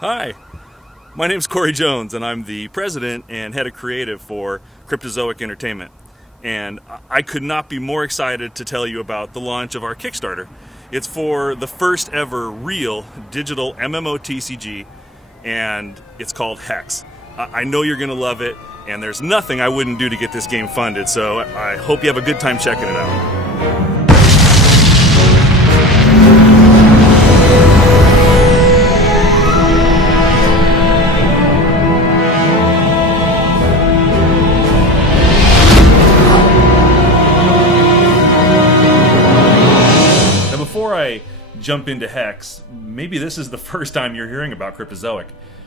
Hi, my name's Corey Jones, and I'm the president and head of creative for Cryptozoic Entertainment. And I could not be more excited to tell you about the launch of our Kickstarter. It's for the first ever real digital MMO TCG, and it's called Hex. I know you're going to love it, and there's nothing I wouldn't do to get this game funded, so I hope you have a good time checking it out. Before I jump into Hex, maybe this is the first time you're hearing about Cryptozoic.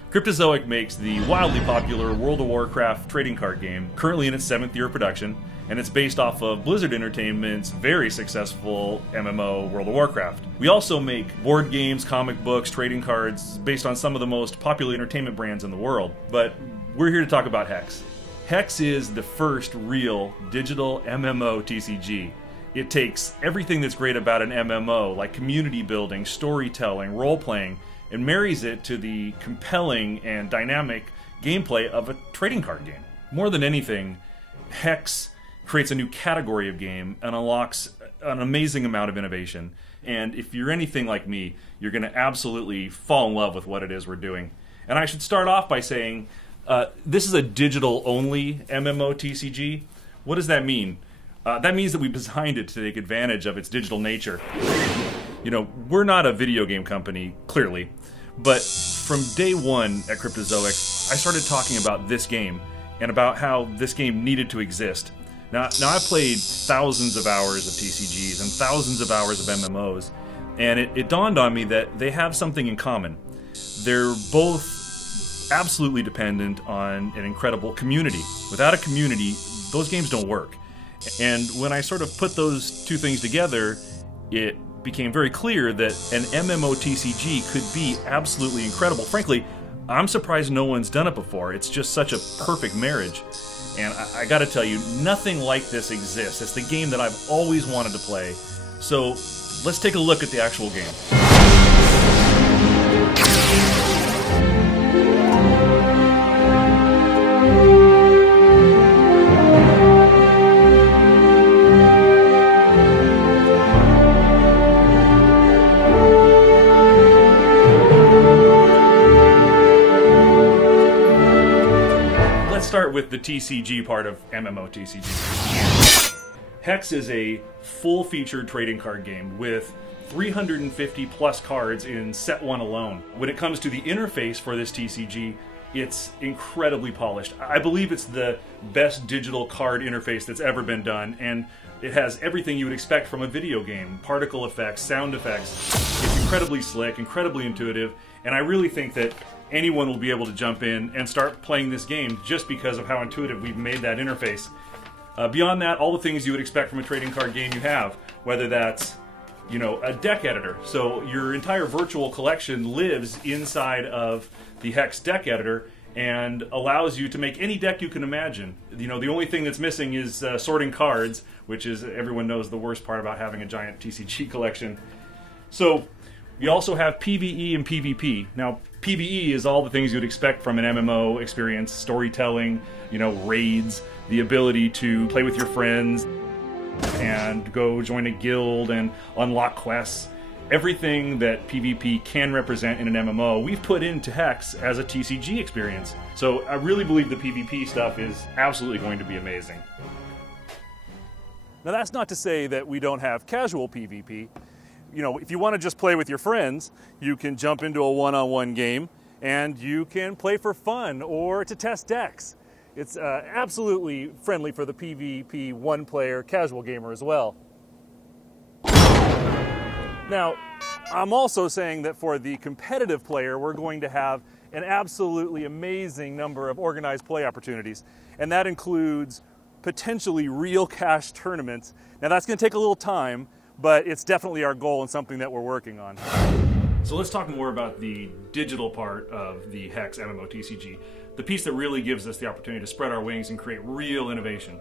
Cryptozoic makes the wildly popular World of Warcraft trading card game, currently in its 7th year of production, and it's based off of Blizzard Entertainment's very successful MMO World of Warcraft. We also make board games, comic books, trading cards based on some of the most popular entertainment brands in the world, but we're here to talk about Hex. Hex is the first real digital MMO TCG. It takes everything that's great about an MMO, like community building, storytelling, role-playing, and marries it to the compelling and dynamic gameplay of a trading card game. More than anything, Hex creates a new category of game and unlocks an amazing amount of innovation. And if you're anything like me, you're going to absolutely fall in love with what it is we're doing. And I should start off by saying, this is a digital-only MMO TCG. What does that mean? That means that we designed it to take advantage of its digital nature. You know, we're not a video game company, clearly, but from day one at Cryptozoic, I started talking about this game and about how this game needed to exist. Now I've played thousands of hours of TCGs and thousands of hours of MMOs, and it dawned on me that they have something in common. They're both absolutely dependent on an incredible community. Without a community, those games don't work. And when I sort of put those two things together, it became very clear that an MMO TCG could be absolutely incredible. Frankly, I'm surprised no one's done it before. It's just such a perfect marriage. And I gotta tell you, nothing like this exists. It's the game that I've always wanted to play. So let's take a look at the actual game. Start with the TCG part of MMORPG. Hex is a full-featured trading card game with 350 plus cards in set 1 alone. When it comes to the interface for this TCG, it's incredibly polished. I believe it's the best digital card interface that's ever been done, and it has everything you would expect from a video game. Particle effects, sound effects. It's incredibly slick, incredibly intuitive, and I really think that anyone will be able to jump in and start playing this game just because of how intuitive we've made that interface. Beyond that, all the things you would expect from a trading card game you have, whether that's, you know, a deck editor. So your entire virtual collection lives inside of the Hex deck editor and allows you to make any deck you can imagine. You know, the only thing that's missing is sorting cards, which is, everyone knows, the worst part about having a giant TCG collection. So we also have PvE and PvP. Now, PvE is all the things you'd expect from an MMO experience: storytelling, you know, raids, the ability to play with your friends and go join a guild and unlock quests. Everything that PvP can represent in an MMO, we've put into Hex as a TCG experience. So I really believe the PvP stuff is absolutely going to be amazing. Now, that's not to say that we don't have casual PvP. You know, if you want to just play with your friends, you can jump into a one-on-one game and you can play for fun or to test decks. It's absolutely friendly for the PvP one-player casual gamer as well. Now, I'm also saying that for the competitive player, we're going to have an absolutely amazing number of organized play opportunities. And that includes potentially real cash tournaments. Now that's going to take a little time, but it's definitely our goal and something that we're working on. So let's talk more about the digital part of the Hex MMO TCG, the piece that really gives us the opportunity to spread our wings and create real innovation.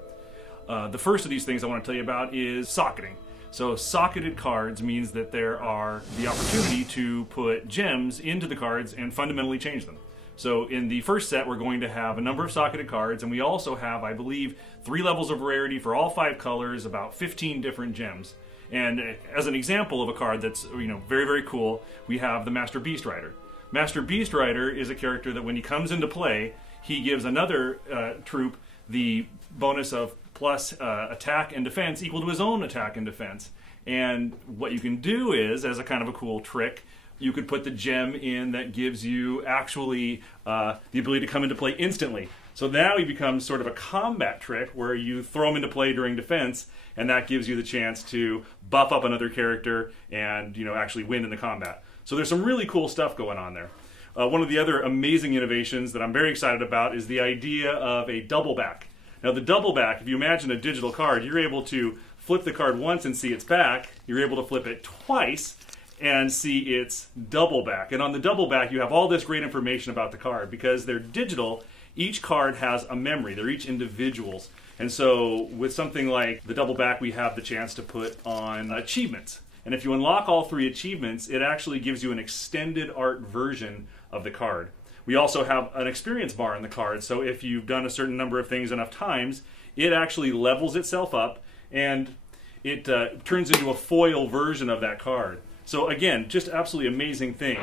The first of these things I want to tell you about is socketing. So socketed cards means that there are the opportunity to put gems into the cards and fundamentally change them. So in the first set, we're going to have a number of socketed cards, and we also have, I believe, 3 levels of rarity for all 5 colors, about 15 different gems. And as an example of a card that's, you know, very, very cool, we have the Master Beast Rider. Master Beast Rider is a character that when he comes into play, he gives another troop the bonus of plus attack and defense equal to his own attack and defense. And what you can do is, as a kind of a cool trick, you could put the gem in that gives you actually the ability to come into play instantly. So now he becomes sort of a combat trick where you throw him into play during defense, and that gives you the chance to buff up another character and, you know, actually win in the combat. So there's some really cool stuff going on there. One of the other amazing innovations that I'm very excited about is the idea of a double back. Now the double back, if you imagine a digital card, you're able to flip the card once and see its back. You're able to flip it twice and see its double back. And on the double back, you have all this great information about the card. Because they're digital, each card has a memory. They're each individuals. And so with something like the double back, we have the chance to put on achievements. And if you unlock all 3 achievements, it actually gives you an extended art version of the card. We also have an experience bar in the card, so if you've done a certain number of things enough times, it actually levels itself up and it turns into a foil version of that card. So again, just absolutely amazing things.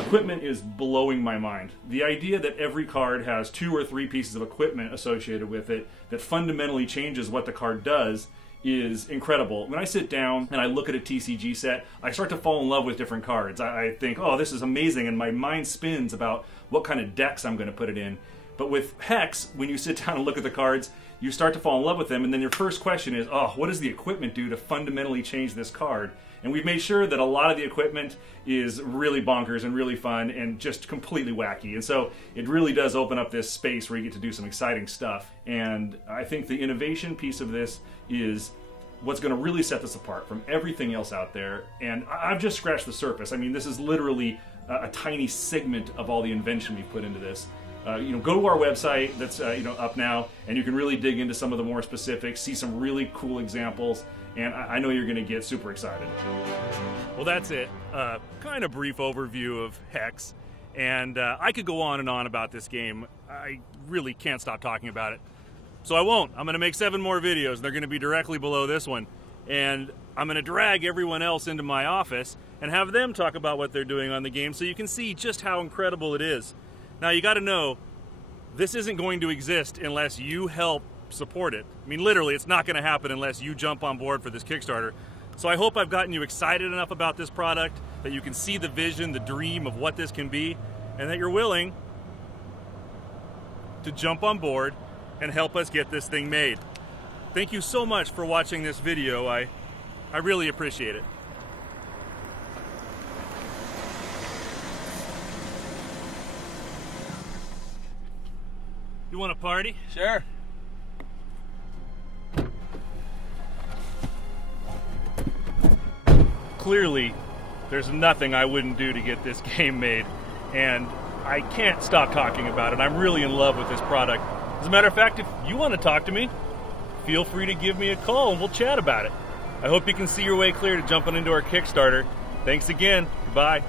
Equipment is blowing my mind. The idea that every card has 2 or 3 pieces of equipment associated with it that fundamentally changes what the card does is incredible. When I sit down and I look at a TCG set, I start to fall in love with different cards. I think, oh, this is amazing, and my mind spins about what kind of decks I'm going to put it in. But with Hex, when you sit down and look at the cards, you start to fall in love with them, and then your first question is, oh, what does the equipment do to fundamentally change this card? And we've made sure that a lot of the equipment is really bonkers and really fun and just completely wacky. And so it really does open up this space where you get to do some exciting stuff. And I think the innovation piece of this is what's going to really set this apart from everything else out there. And I've just scratched the surface. I mean, this is literally a tiny segment of all the invention we've put into this. You know, go to our website that's you know, up now, and you can really dig into some of the more specifics, see some really cool examples, and I know you're going to get super excited. Well, that's it. Kind of brief overview of Hex, and I could go on and on about this game. I really can't stop talking about it. So I won't. I'm going to make 7 more videos. They're going to be directly below this one. And I'm going to drag everyone else into my office and have them talk about what they're doing on the game so you can see just how incredible it is. Now, you got to know, this isn't going to exist unless you help support it. I mean, literally, it's not going to happen unless you jump on board for this Kickstarter. So I hope I've gotten you excited enough about this product that you can see the vision, the dream of what this can be, and that you're willing to jump on board and help us get this thing made. Thank you so much for watching this video. I really appreciate it. You want to party? Sure. Clearly, there's nothing I wouldn't do to get this game made, and I can't stop talking about it. I'm really in love with this product. As a matter of fact, if you want to talk to me, feel free to give me a call and we'll chat about it. I hope you can see your way clear to jumping into our Kickstarter. Thanks again. Goodbye.